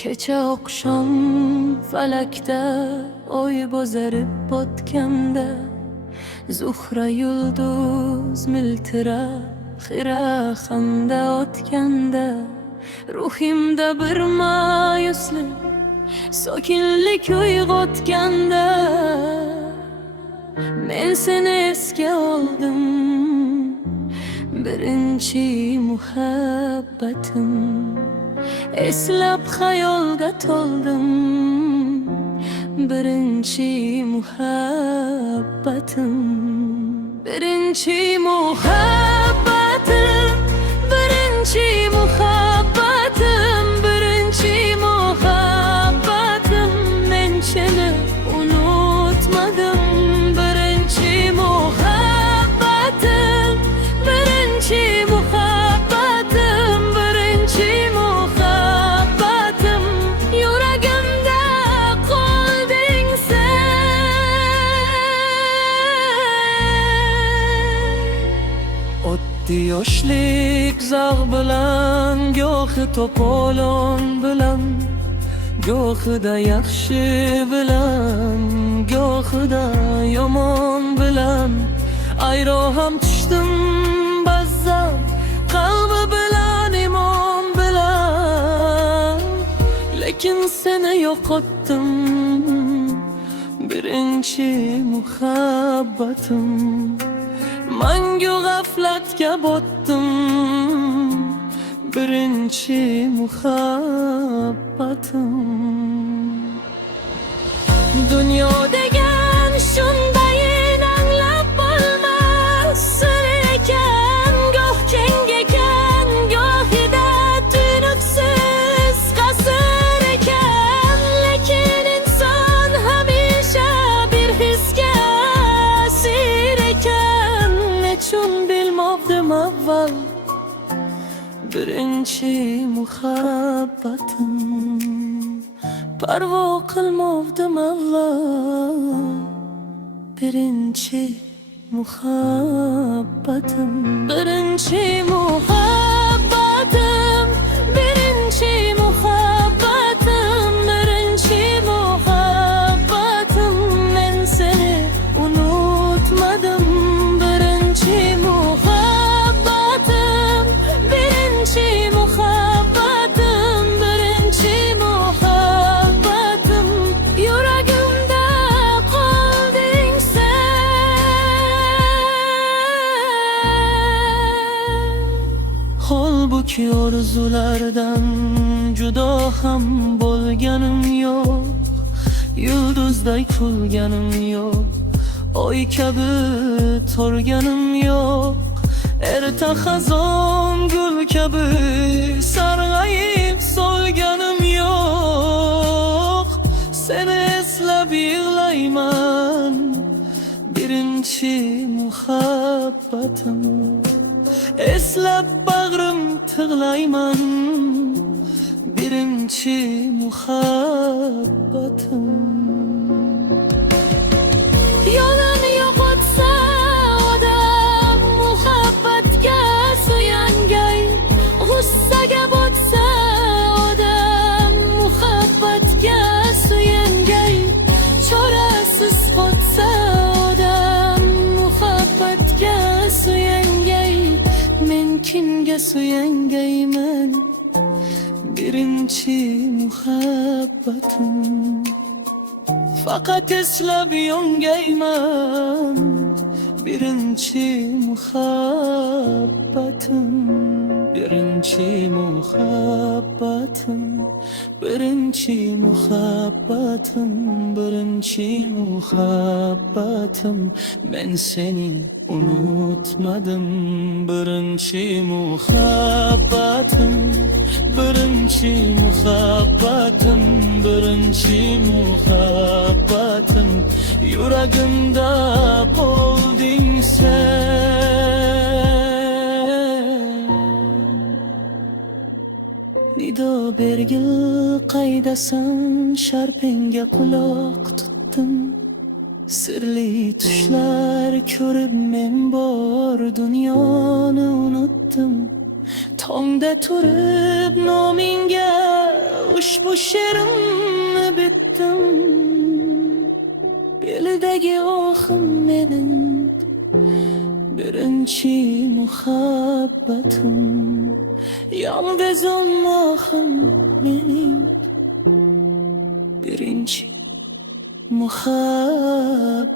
Kecha oqshom falakda oy bo'zarib botganda, zuhra yulduz miltirab xira hamda o'tganda, ruhimda bir ma'yuslik sokinlik uyg'otganda, men seni esga oldim, birinchi muhabbatim. Eslab xayolga to'ldim, birinchi muhabbatim. Birinchi muhabbatim, birinchi muhabbatim, birinchi muhabbatim. Men seni unutmadim, birinchi muhabbatim, birinchi muhabbatim, birinchi muhabbatim. Yuragimda qolding sen. O'tdi yoshlik zog' bilan, gohi to'polon bilan, gohida yaxshi bilan, gohida yomon bilan. Ayro ham tushdim ba'zan, qalbi bilan imon bilan. Lekin seni yo'qotdim, birinchi muhabbatim. Mangu g'aflatga botdim, birinchi muhabbatim. Dunyo degan shundayin anglab bo'lmas sir ekan, goh keng ekan, gohida tuynuksiz qasr ekan. Lekin inson hamisha bir hisga asir ekan. Nechun bilmovdim avval, birinchi muhabbatim. Parvo qilmovdim avval, birinchi muhabbatim. Birinchi muhabbatim, birinchi muhabbatim, birinchi muhabbatim. Men seni unutmadim, birinchi muhabbatim, birinchi muhabbatim, birinchi muhabbatim. Yuragimda qolding sen. Holbuki orzulardan judo ham bo'lganim yo'q, yulduzday kulganim yo'q, oy kabi to'lganim yo'q. Erta xazon gul kabi sarg'ayib solganim yo'q. Seni eslab yig'layman, birinchi muhabbatim. Eslab bag'rim tig'layman, birinchi muhabbatim. Yo'lini yo'qotsa odam, muhabbatga suyangay. G'ussaga botsa odam, muhabbatga suyangay. Chorasiz qotsa odam, muhabbatga suyangay. Men kimga suyangayman, birinchi muhabbatim. Faqat eslab yongayman, birinchi muhabbatim. Birinchi muhabbatim, birinchi muhabbatim, birinchi muhabbatim. Men seni unutmadim, birinchi muhabbatim, birinchi muhabbatim, birinchi muhabbatim. Yuragimda qolding sen. Nido bergil qaydasan, sharpingga quloq tutdim. Sirli tushlar ko'rib men bor dunyoni unutdim. Tongda turib nomingga Ushbu she'rimni bitdim, belidagi ohim mening, birinchi muhabbatim. Yolg'iz Allohim mening, birinchi muhabbatim.